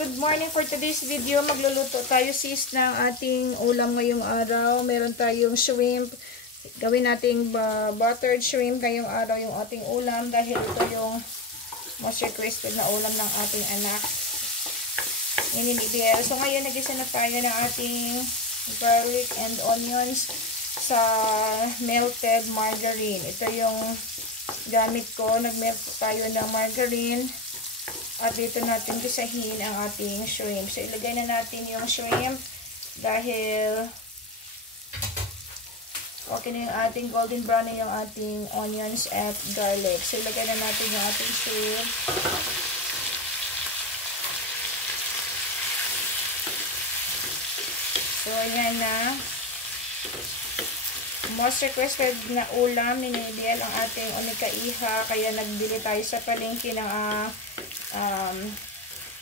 good morning. For today's video, magluluto tayo sis ng ating ulam ngayong araw. Meron tayong shrimp. Gawin nating buttered shrimp ngayong araw yung ating ulam dahil ito yung most requested na ulam ng ating anak. Ninibigay. So ngayon, nagisa na tayo ng ating garlic and onions sa melted margarine. Ito yung gamit ko. Nag-melt tayo ng margarine. At dito natin gisahin ang ating shrimp. So, ilagay na natin yung shrimp dahil okay na yung ating golden brown na yung ating onions at garlic. So, ilagay na natin yung ating shrimp. So, ayan na. Most requested na ulam ni Nadiel ang ating onika-iha. Kaya nagbili tayo sa palengke ng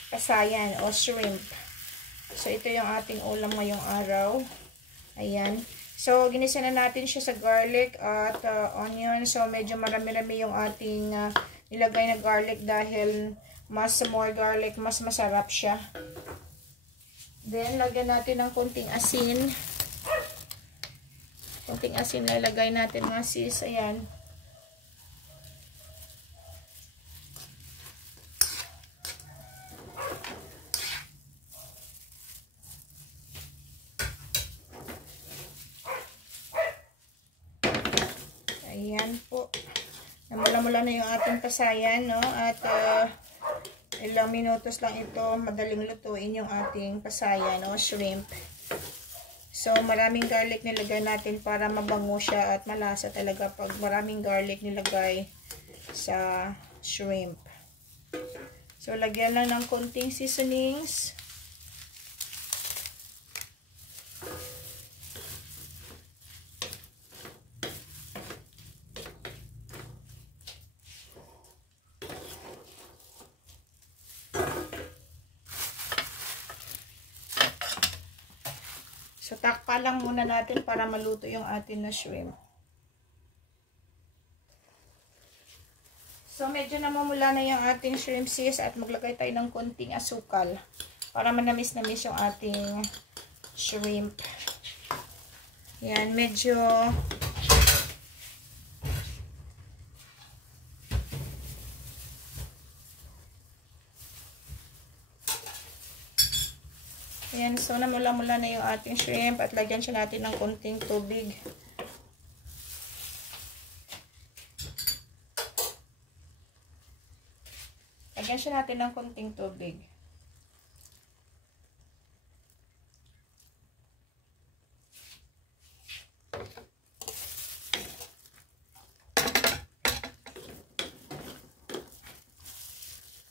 pasayan o shrimp. So, ito yung ating ulam ngayong araw. Ayan. So, ginisa na natin siya sa garlic at onion. So, medyo marami-rami yung ating nilagay na garlic dahil mas more garlic, mas masarap siya. Then, lagyan natin ng konting asin. Konting asin na ilagay natin mga sis. Ayan. Ayan po. Namula-mula na yung ating pasayan, no? At ilang minutos lang ito, madaling lutuin yung ating pasayan, no? Shrimp. So, maraming garlic nilagay natin para mabango siya at malasa talaga pag maraming garlic nilagay sa shrimp. So, lagyan lang ng konting seasonings. So, takpa lang muna natin para maluto yung atin na shrimp. So, medyo namumula na yung ating shrimp sis at maglagay tayo ng konting asukal para manamis-namis yung ating shrimp. Yan, medyo ayan, so namula-mula na yung ating shrimp at lagyan siya natin ng konting tubig. Lagyan siya natin ng konting tubig.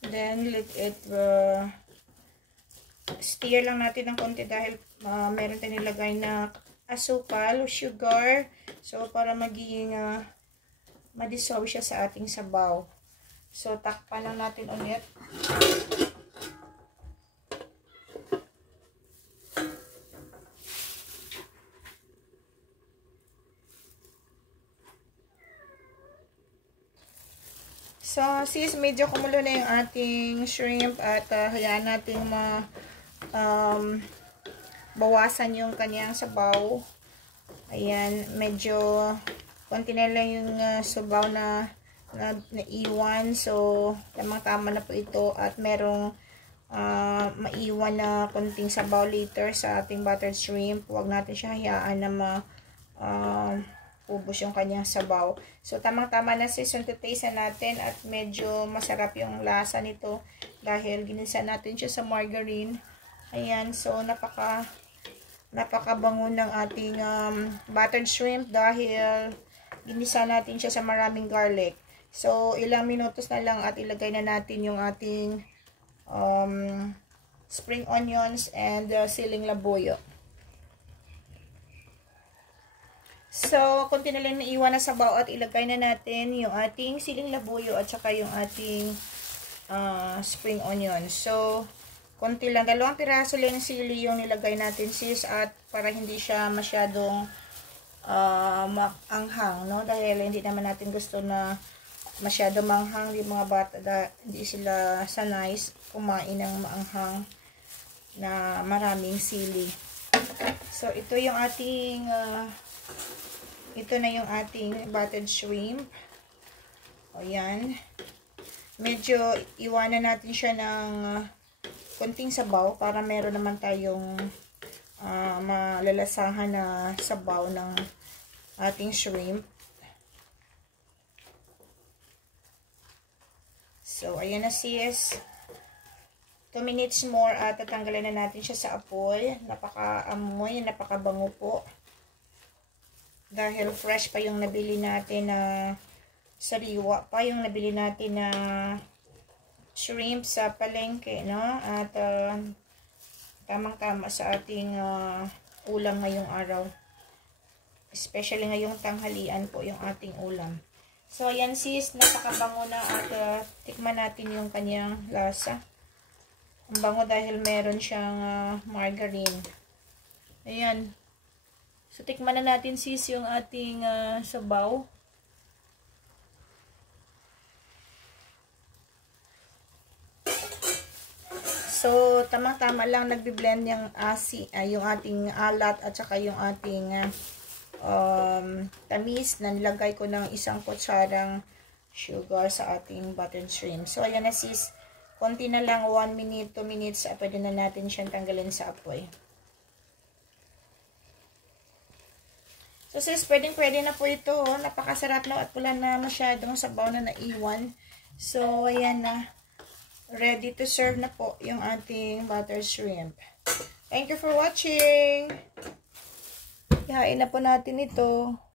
Then, let it stir lang natin ng konti dahil meron tayong nilagay na asukal o sugar. So, para magiging ma-dissolve siya sa ating sabaw. So, takpan lang natin ulit. So, sis, medyo kumulo na yung ating shrimp at hayaan natin bawasan yung kanyang sabaw. Ayan, medyo konti na lang yung sabaw na naiwan. So, tamang-tama na po ito at merong maiwan na konting sabaw later sa ating buttered shrimp. Huwag natin siya hayaan na ubos yung kanyang sabaw. So, tamang-tama na sis yung taste natin at medyo masarap yung lasa nito dahil ginisa natin siya sa margarine. Ayan, so napakabango ng ating buttered shrimp dahil ginisa natin siya sa maraming garlic. So, ilang minutos na lang at ilagay na natin yung ating spring onions and siling labuyo. So, konti na lang naiwan na sabaw at ilagay na natin yung ating siling labuyo at saka yung ating spring onions. So, konti lang, 2 piraso lang sili yung nilagay natin sis at para hindi siya masyadong maanghang, no? Dahil hindi naman natin gusto na masyado manghang. Yung mga bata, hindi sila sanay kumain ng maanghang. na maraming sili. So, ito yung ating, ito na yung ating buttered shrimp. O, yan. Medyo iwanan natin siya ng konting sabaw para meron naman tayong malalasahan na sabaw ng ating shrimp. So, ayan na sis. 2 minutes more at tatanggalin na natin siya sa apoy. Napaka-amoy, napakabango po. Dahil fresh pa yung nabili natin na sariwa pa yung nabili natin na shrimp sa palengke, no? At tamang-tama sa ating ulam ngayong araw. Especially ngayong tanghalian po yung ating ulam. So, ayan sis, napakabango na at tikman natin yung kanyang lasa. Ang bango dahil meron siyang margarine. Ayan. So, tikman na natin sis yung ating sabaw. So, tamang-tama lang nagbi-blend yung yung ating alat at saka yung ating tamis na nilagay ko ng 1 kutsarang sugar sa ating buttered shrimp. So, ayan na sis. Konti na lang, 1 minute, 2 minutes, pwede na natin siyang tanggalin sa apoy. So sis, pwede na po ito. Napakasarap na at wala na masyadong sabaw na naiwan. So, ayan na. Ready to serve na po yung ating buttered shrimp. Thank you for watching. Ihain na po natin ito.